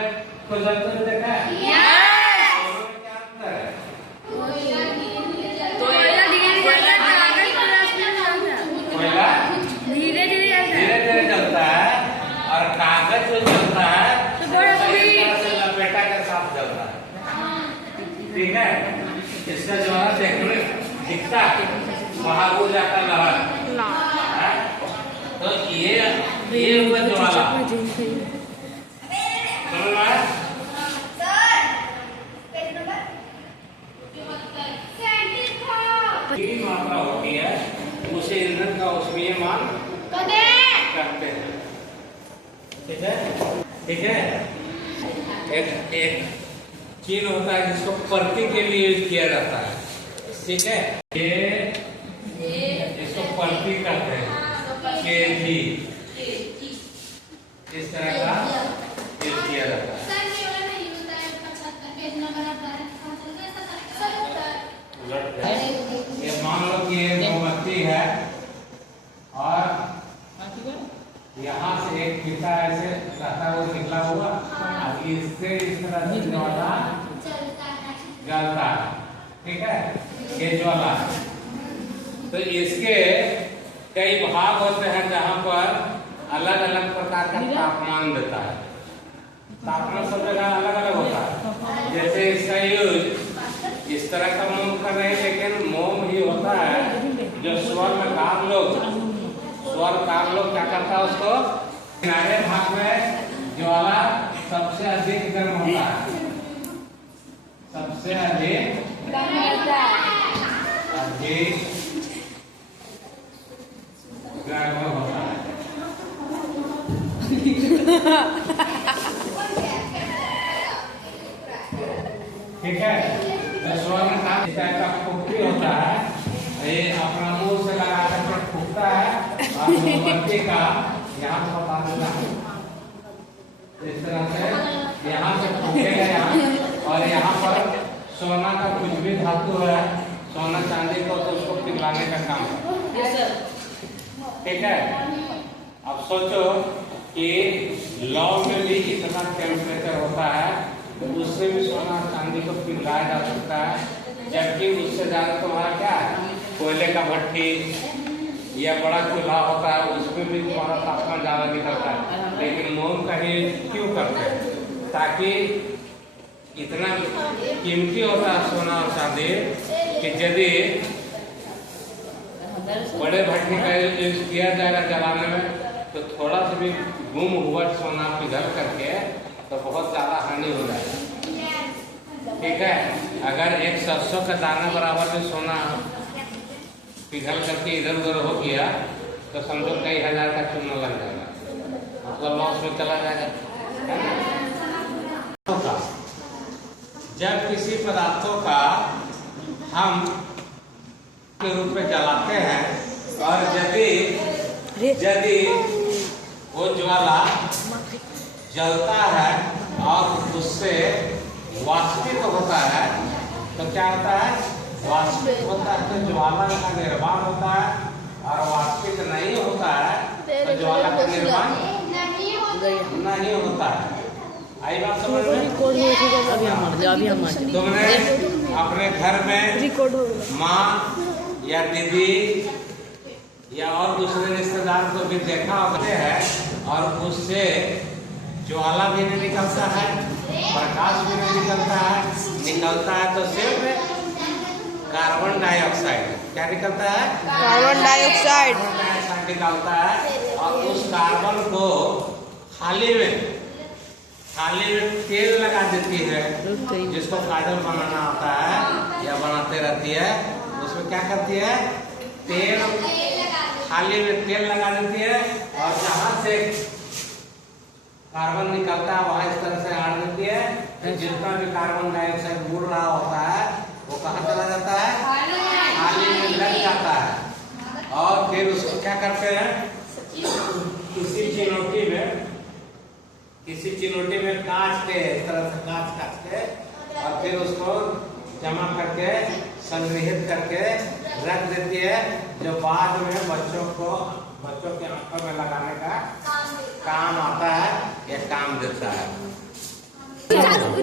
कागज को जलते हुए देखा है? दोनों में क्या अंतर है? कोयला धीरे धीरे जलता है और कागज जो जलता है लपेटा के साथ जलता है। ठीक है, इसका जो है देखने दिखता बाहर हो जाता लहर। तो ये हुआ ज्वाला, समझ में आया? मात्रा होती है उसे ईंधन का ऊष्मीय मान करते हैं। ठीक है, ठीक है। एक चीन होता है जिसको प्रति के लिए यूज किया जाता है। ठीक है, ये इसको प्रति कहते हैं, केजी, इस तरह का यूज किया जाता है। ये मान लो कि ये मोमबत्ती है और यहाँ से एक फीता ऐसे रहता है वो निकला हुआ, अब इससे इस तरह से ज्वाला जलता है। ठीक है, ये ज्वाला है। तो इसके कई भाग होते हैं जहाँ पर अलग अलग प्रकार का तापमान देता है। तापमान सब जगह अलग अलग होता है। जैसे इसका यूज इस तरह का मोम कर रहे हैं, लेकिन मोम ही होता है जो स्वर्णकार लोग क्या करता है, उसको किनारे भाग में ज्वाला सबसे अधिक गर्म होता है, सबसे अधिक गर्म होता है। ठीक है, तो स्वर्णकार इस टाइप का फुकती होता है, ये अपना मुंह से लगा कर फूकता है और मोमबत्ती का यहाँ से बता देता है, इस तरह से यहाँ से फूकेगा यहाँ, और यहाँ पर सोना का कुछ भी धातु है, सोना चांदी को, तो उसको पिघलाने का काम है। ठीक है, अब सोचो कि लौ में भी इतना टेम्परेचर होता है तो उससे भी सोना चांदी को पिघलाया जा सकता है, जबकि उससे ज्यादा तुम्हारा क्या है, कोयले का भट्टी या बड़ा चूल्हा होता है, उसमें भी तुम्हारा तापमान ज्यादा निकलता है। लेकिन मोम का ही क्यों करते हैं? ताकि इतना कीमती होता है सोना और चांदी कि यदि बड़े भट्टी का यूज किया जाएगा जलाने में तो थोड़ा सा भी गुम हुआ सोना पिघल करके तो बहुत ज्यादा हानि हो जाएगी। ठीक है, अगर एक सरसों का दाना बराबर में सोना पिघल करके इधर उधर हो गया तो समझो कई हजार का चूना लग जाएगा, मतलब लॉस में चला जाएगा। जब किसी पदार्थों का हम के रूप में जलाते हैं और यदि वो ज्वाला जलता है और उससे वाष्पित होता है तो क्या होता है? वाष्पित होता है तो ज्वाला का निर्माण होता है, और वाष्पित नहीं होता है तो ज्वाला का निर्माण नहीं होता है। आई बात समझ में? तुमने अपने घर में माँ या दीदी या और दूसरे रिश्तेदार को भी देखा होते हैं और उससे ज्वाला भी नहीं निकलता है, प्रकाश भी नहीं निकलता है तो सिर्फ कार्बन डाइऑक्साइड। क्या निकलता है? कार्बन डाइऑक्साइड निकलता है, और उस कार्बन को थाली में तेल लगा देती है, जिसको काजल बनाना आता है या बनाते रहती है, उसमें क्या करती है? थाली में तेल लगा देती है और जहाँ से कार्बन निकलता है वहाँ इस तरह से गाड़ देती है, तो जितना भी कार्बन डाइऑक्साइड उड़ रहा होता है वो कहाँ चला जाता है? थाली में लग जाता है। और फिर उसको क्या करते हैं? किसी चिनोटी में कांच के इस तरह से कांच के और फिर उसको जमा करके संग्रहित करके रख देती है, जो बाद में बच्चों के आंखों में लगाने का काम आता है या काम देता है। चालू